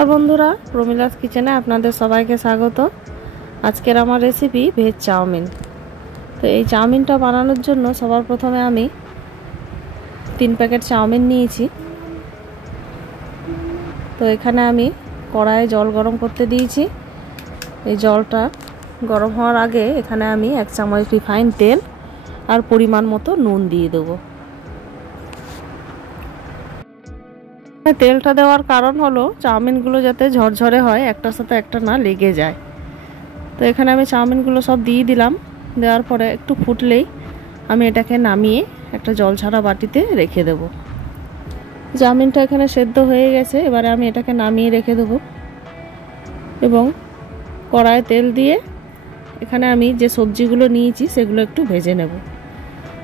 আর বন্ধুরা, প্রমিলাস কিচেনে আপনাদের সবাইকে স্বাগত। আজকের আমার রেসিপি ভেজ চাউমিন। তো এই চাউমিনটা বানানোর জন্য সবার প্রথমে আমি 3 প্যাকেট চাউমিন নিয়েছি। তো এখানে আমি কড়াইয়ে জল গরম করতে দিয়েছি। এই জলটা গরম হওয়ার আগে এখানে আমি 1 চামচ রিফাইন তেল আর পরিমাণ মতো নুন দিয়ে দেবো। তেলটা দেওয়ার কারণ হলো চাউমিনগুলো যাতে ঝরঝরে হয়, একটার সাথে একটা না লেগে যায়। তো এখানে আমি চাউমিনগুলো সব দিয়ে দিলাম। দেওয়ার পরে একটু ফুটলেই আমি এটাকে নামিয়ে একটা জল ছাড়া বাটিতে রেখে দেব। চাউমিনটা এখানে সেদ্ধ হয়ে গেছে, এবারে আমি এটাকে নামিয়ে রেখে দেব এবং কড়াইয়ে তেল দিয়ে এখানে আমি যে সবজিগুলো নিয়েছি সেগুলো একটু ভেজে নেব।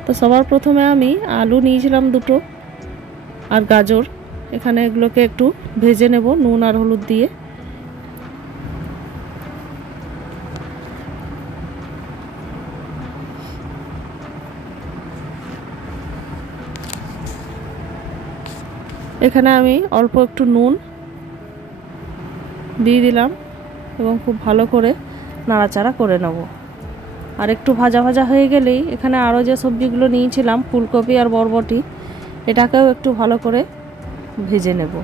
তো সবার প্রথমে আমি আলু নিয়েছিলাম 2টো আর গাজর, এখানে এগুলোকে একটু ভেজে নেব নুন আর হলুদ দিয়ে। এখানে আমি অল্প একটু নুন দিয়ে দিলাম এবং খুব ভালো করে নাড়াচাড়া করে নেব। আর একটু ভাজা ভাজা হয়ে গেলেই এখানে আরও যে সবজিগুলো নিয়েছিলাম ফুলকপি আর বরবটি, এটাকেও একটু ভালো করে ভেজে নেব।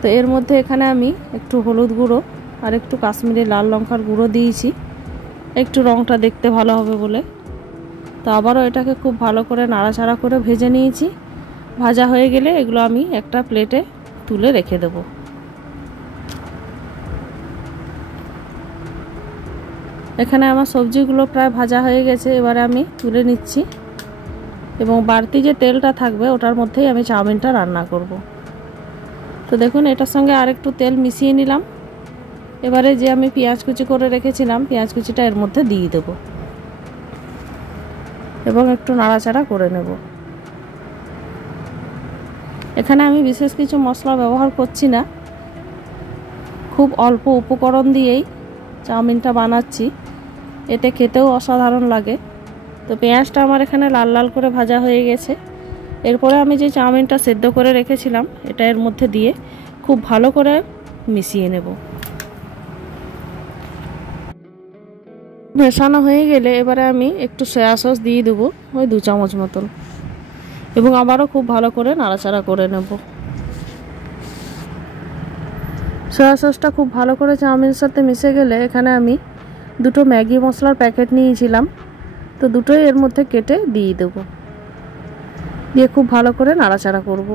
তো এর মধ্যে এখানে আমি একটু হলুদ গুঁড়ো আর একটু কাশ্মীরি লাল লঙ্কার গুঁড়ো দিয়েছি, একটু রঙটা দেখতে ভালো হবে বলে। তো আবারও এটাকে খুব ভালো করে নাড়াচাড়া করে ভেজে নিয়েছি। ভাজা হয়ে গেলে এগুলো আমি একটা প্লেটে তুলে রেখে দেব। এখানে আমার সবজিগুলো প্রায় ভাজা হয়ে গেছে, এবারে আমি তুলে নিচ্ছি এবং বাড়তি যে তেলটা থাকবে ওটার মধ্যেই আমি চাউমিনটা রান্না করব। তো দেখুন, এটার সঙ্গে আরেকটু তেল মিশিয়ে নিলাম। এবারে যে আমি পেঁয়াজ কুচি করে রেখেছিলাম পেঁয়াজ কুচিটা এর মধ্যে দিয়ে দেব এবং একটু নাড়াচাড়া করে নেব। এখানে আমি বিশেষ কিছু মশলা ব্যবহার করছি না, খুব অল্প উপকরণ দিয়েই চাউমিনটা বানাচ্ছি, এতে খেতেও অসাধারণ লাগে। তো পেঁয়াজটা আমার এখানে লাল লাল করে ভাজা হয়ে গেছে। এরপরে আমি যে চাউমিনটা সেদ্ধ করে রেখেছিলাম এটা এর মধ্যে দিয়ে খুব ভালো করে মিশিয়ে নেব। মেশানো হয়ে গেলে এবারে আমি একটু সয়া সস দিয়ে দেবো, ওই 2 চামচ মতন, এবং আবারও খুব ভালো করে নাড়াচাড়া করে নেব। সয়া সসটা খুব ভালো করে চাউমিনের সাথে মিশে গেলে এখানে আমি 2টো ম্যাগি মশলার প্যাকেট নিয়েছিলাম, তো দুটোই এর মধ্যে কেটে দিয়ে দেব। দিয়ে খুব ভালো করে নাড়াচাড়া করব।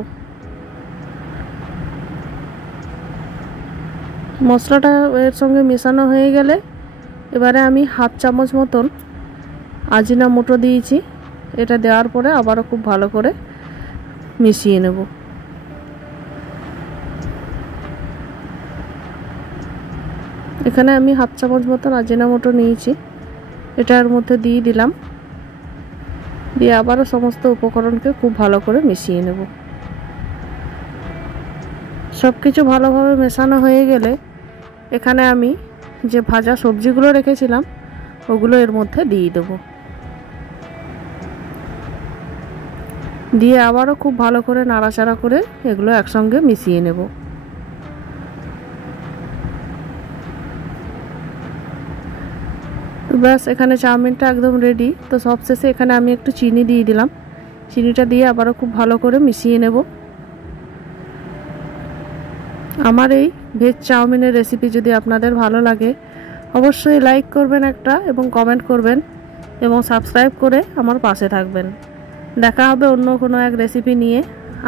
মশলাটা এর সঙ্গে মেশানো হয়ে গেলে এবারে আমি 1/2 চামচ মতন আজিনামোটো দিয়েছি। এটা দেওয়ার পরে আবারও খুব ভালো করে মিশিয়ে নেব। এখানে আমি 1/2 চামচ মতন আজিনামোটো নিয়েছি, এটা এর মধ্যে দিয়ে দিলাম। দিয়ে আবারও সমস্ত উপকরণকে খুব ভালো করে মিশিয়ে নেব। সব কিছু ভালোভাবে মেশানো হয়ে গেলে এখানে আমি যে ভাজা সবজিগুলো রেখেছিলাম ওগুলো এর মধ্যে দিয়ে দেব। দিয়ে আবারও খুব ভালো করে নাড়াচাড়া করে এগুলো একসঙ্গে মিশিয়ে নেব। ব্যাস, এখানে চাউমিনটা একদম রেডি। তো সবশেষে এখানে আমি একটু চিনি দিয়ে দিলাম। চিনিটা দিয়ে আবারও খুব ভালো করে মিশিয়ে নেব। আমার এই ভেজ চাউমিনের রেসিপি যদি আপনাদের ভালো লাগে অবশ্যই লাইক করবেন একটা এবং কমেন্ট করবেন এবং সাবস্ক্রাইব করে আমার পাশে থাকবেন। দেখা হবে অন্য কোনো এক রেসিপি নিয়ে।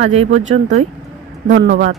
আজ এই পর্যন্তই, ধন্যবাদ।